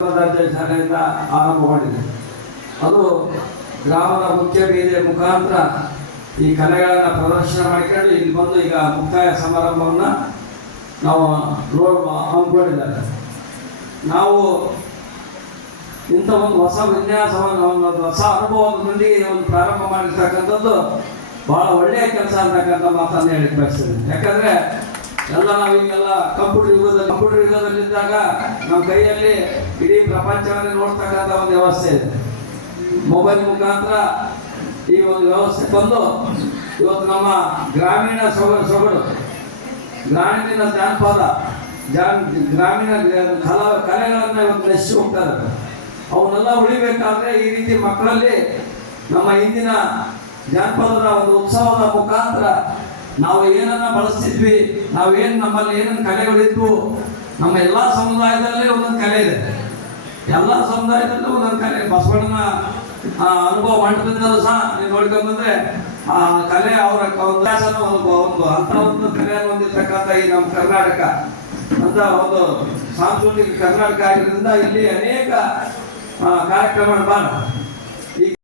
ದರ್ಜೆ ಶಾಲೆಯಿಂದ ಆರಂಭಗೊಂಡಿದೆ. ಅದು ಗ್ರಾಮದ ಮುಖ್ಯ ಬೀದಿಯ ಮುಖಾಂತರ ಈ ಕಲೆಗಳನ್ನು ಪ್ರದರ್ಶನ ಮಾಡಿಕೊಂಡು ಇಲ್ಲಿ ಬಂದು ಈಗ ಮುಕ್ತಾಯ ಸಮಾರಂಭವನ್ನು ನಾವು ರೋಡ್ ಹಮ್ಮಿಕೊಂಡಿದ್ದಾರೆ. ನಾವು ಇಂಥ ಒಂದು ಹೊಸ ವಿನ್ಯಾಸವನ್ನು, ಒಂದು ಹೊಸ ಅನುಭವದೊಂದಿಗೆ ಒಂದು ಪ್ರಾರಂಭ ಮಾಡಿರ್ತಕ್ಕಂಥದ್ದು ಬಹಳ ಒಳ್ಳೆಯ ಕೆಲಸ ಅಂತಕ್ಕಂಥ ಮಾತನ್ನು ಹೇಳಿ ಬಯಸ್ತೇನೆ. ಯಾಕಂದ್ರೆ ಎಲ್ಲ ನಾವು ಈಗೆಲ್ಲ ಕಂಪ್ಯೂಟರ್ ಯುಗದಲ್ಲಿ ಕಂಪ್ಯೂಟರ್ ಯುಗದಲ್ಲಿದ್ದಾಗ ನಮ್ಮ ಕೈಯಲ್ಲಿ ಇಡೀ ಪ್ರಪಂಚವನ್ನೇ ನೋಡ್ತಕ್ಕಂಥ ಒಂದು ವ್ಯವಸ್ಥೆ ಇದೆ. ಮೊಬೈಲ್ ಮುಖಾಂತರ ಈ ಒಂದು ವ್ಯವಸ್ಥೆ ಬಂದು ಇವತ್ತು ನಮ್ಮ ಗ್ರಾಮೀಣ ಸೊಗ ಸೊಗಡು, ಗ್ರಾಮೀಣ ಜಾನಪದ, ಜಾನ್ ಗ್ರಾಮೀಣ ಕಲಾ ಕಲೆಗಳನ್ನು ಇವತ್ತು ನಶಿಸಿ ಹೋಗ್ತಾರೆ ಅವನ್ನೆಲ್ಲ ಉಳಿಬೇಕಾದ್ರೆ ಈ ರೀತಿ ಮಕ್ಕಳಲ್ಲಿ ನಮ್ಮ ಹಿಂದಿನ ಜಾನಪದದ ಒಂದು ಉತ್ಸವದ ಮುಖಾಂತರ ನಾವು ಏನನ್ನ ಬಳಸ್ತಿದ್ವಿ, ನಾವು ಏನು ನಮ್ಮಲ್ಲಿ ಏನನ್ನ ಕಲೆಗಳಿದ್ವು, ನಮ್ಮ ಎಲ್ಲ ಸಮುದಾಯದಲ್ಲೇ ಒಂದೊಂದು ಕಲೆ ಇದೆ. ಎಲ್ಲ ಸಮುದಾಯದಲ್ಲೂ ಒಂದೊಂದು ಕಲೆ. ಬಸವಣ್ಣನ ಅನುಭವ ಮಂಟಪದಿಂದಲೂ ಸಹ ನೀವು ನೋಡ್ಕೊಂಡ್ಬಂದ್ರೆ ಆ, ಕಲೆ ಅವರ ಒಂದು ಒಂದು ಅಂತ ಒಂದು ಕಲೆಯನ್ನು ಹೊಂದಿರ್ತಕ್ಕಂಥ ಈ ನಮ್ಮ ಕರ್ನಾಟಕ. ಅಂತ ಒಂದು ಸಾಂಸ್ಕೃತಿಕ ಕರ್ನಾಟಕ ಆಗಿರೋದ್ರಿಂದ ಇಲ್ಲಿ ಅನೇಕ ಕಾರ್ಯಕ್ರಮಗಳು ಬಾಳ.